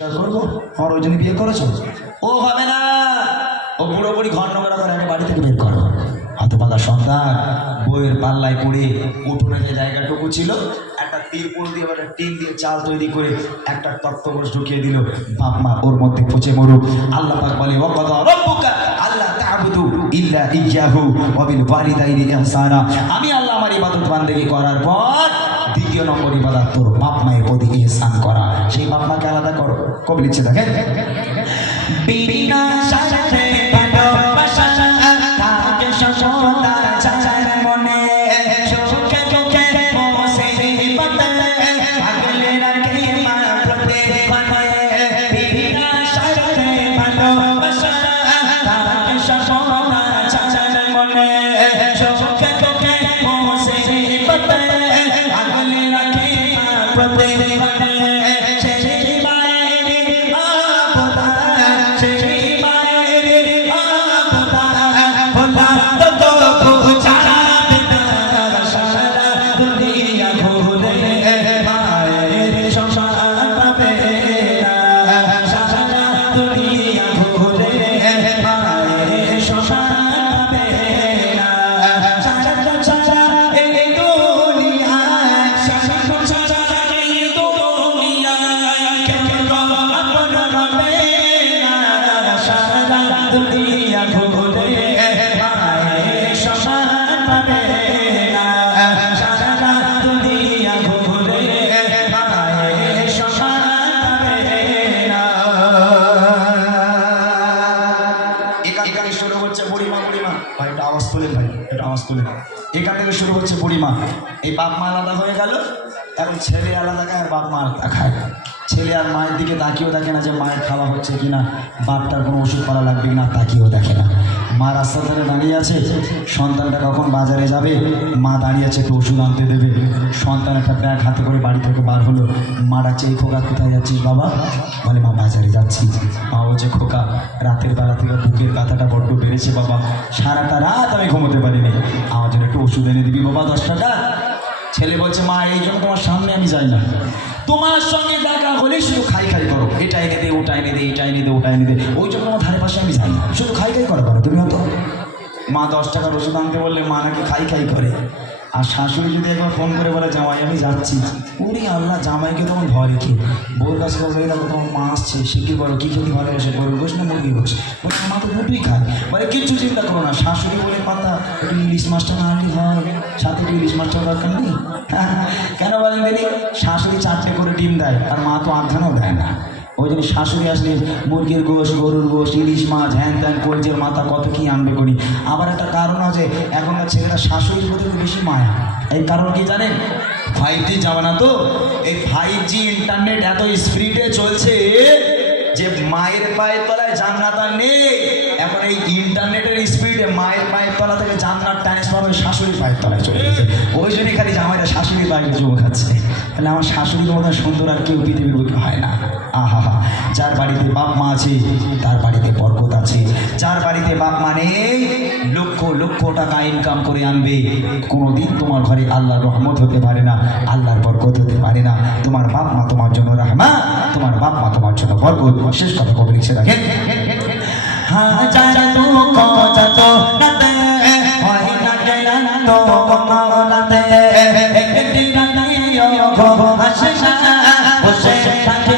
করবো আমার ওই জন্য বিয়ে করেছো? ও হবে না, ও পুরোপুরি ঘর নোংরা করে আগে বাড়ি থেকে বের করো। হতভাগা সন্তান বইয়ের পাল্লায় পড়ে উঠোনে যে জায়গাটুকু ছিল একটা তিরপুল দিয়ে একটা টিন দিয়ে চাল তৈরি করে একটা তক্তপোষ ঢুকিয়ে দিল। বাপ মা ওর মধ্যে পচে মরুক। আল্লাহ পাক বলে ওয়াকাদা রাব্বুকা আল্লা তা'বুদু ইল্লা ইয়্যাহু ওয়া বিল ওয়ালিদাইনি ইহসানা। আমি আল্লাহ আমার ইবাদত বান্দেগি করার পর দ্বিতীয় নম্বর ইবাদত তোর বাপ মায়ের প্রতি ইহসান করা। সেই বাপ মাকে আলাদা করো। কবি লিখছে দেখেন, বিনা স্বার্থে ভালোবাসা তাকে সততা চাচার মনে চোখে চোখে বসে বাতে আগলে রাখে মা প্রতি মানে বিনা স্বার্থে ভালোবাসা তাকে সততা চাচার মনে চোখে চোখে বসে বাতে আগলে রাখে মা প্রতি মানে এখান থেকে শুরু হচ্ছে বুড়িমা। এই বাপ মা আলাদা হয়ে গেল, এখন ছেলে আলাদা খায় আর বাপ মা আলাদা খায়। ছেলে আর মায়ের দিকে তাকিয়েও দেখে না যে মায়ের খাওয়া হচ্ছে কিনা, বাপটার কোনো ওষুধ পালা লাগবে কিনা তাকিয়েও দেখে না। মা রাস্তা ধারে দাঁড়িয়ে আছে, সন্তানটা কখন বাজারে যাবে, মা দাঁড়িয়ে আছে একটু ওষুধ আনতে দেবে। সন্তান একটা ব্যাগ হাতে করে বাড়ি থেকে বার হলো, মা ডাকছে এই খোকা কোথায় যাচ্ছিস বাবা? বলে মা বাজারে যাচ্ছি। মা বলছে খোকা রাতের বেলা থেকে বুকের ব্যথাটা বড্ড বেড়েছে বাবা, সারাটা রাত আমি ঘুমোতে পারিনি, আমার জন্য একটু ওষুধ এনে দিবি বাবা 10 টাকা। ছেলে বলছে মা এই জন্য তোমার সামনে আমি যাই না, তোমার সঙ্গে দেখা হলে শুধু খাই খাই করো, এটা এনে দে ওটা এনে দে এটা এনে দে ওটা এনে দে, ওই জন্য তোমার ধারে পাশে আমি যাই না, শুধু খাই খাই করো তুমি হতো। মা 10 টাকার ওষুধ আনতে বললে মা নাকি খাই খাই করে। আর শাশুড়ি যদি একবার ফোন করে বলে জামাই আমি যাচ্ছি, উনি আল্লাহ জামাইকে তখন ধরে কি বউর কাছে বলে দেখো তোমার মা আসছে, সে কি বলো কী খেতে ভালোবাসে, গরুর গোশ না মুরগির গোশ? বলে মা তো দুটোই খায়। বলে কিচ্ছু চিন্তা করো না, শাশুড়ি বলে পাতা একটু ইলিশ মাছটা না আনলি হয়, সাথে একটু ইলিশ মাছটাও দরকার নেই। কেন বলেন দিদি? শাশুড়ি 4টে করে ডিম দেয় আর মা তো আধখানাও দেয় না। ওই জন্য শাশুড়ি আসলে মুরগির গোশ গরুর গোশ ইলিশ মাছ হ্যান ত্যান কলজের মাথা কত কি আনবে করি। আবার একটা কারণ আছে, এখনকার ছেলেরা শাশুড়ির প্রতি বেশি মায়া। এই কারণ কি জানেন? 5G জামানা তো, এই 5G ইন্টারনেট এত স্পিডে চলছে যে মায়ের পায়ের তলায় জান্নাত আর নেই। এখন এই ইন্টারনেটের স্পিডে মায়ের পায়ের তলা থেকে জান্নাত ট্রান্সফার হয়ে শাশুড়ির পায়ের তলায় চলে গেছে। ওই জন্যই খালি জামাইরা শাশুড়ির পায়ে চুমো খাচ্ছে। তাহলে আমার শাশুড়ির মতো সুন্দর আর কেউ পৃথিবীর বুকে হয় না। আহা হা, যার বাড়িতে বাপ মা আছে তার বাড়িতে বরকত আছে। যার বাড়িতে বাপ মা নেই লক্ষ লক্ষ টাকা ইনকাম করে আনবে, কোনোদিন তোমার ঘরে আল্লাহর রহমত হতে পারে না, আল্লাহর বরকত হতে পারে না। তোমার বাপ মা তোমার জন্য রাহমা, তোমার বাপ মা তোমার জন্য বরকত। শেষ কথা কবি লিখছে দেখেন, হ্যাঁ চাচা তো কথা তো নাতে হয় না গেলাম তো মাওলাতে একদিন রাতে ও ঘো হাসে না বসে থাকে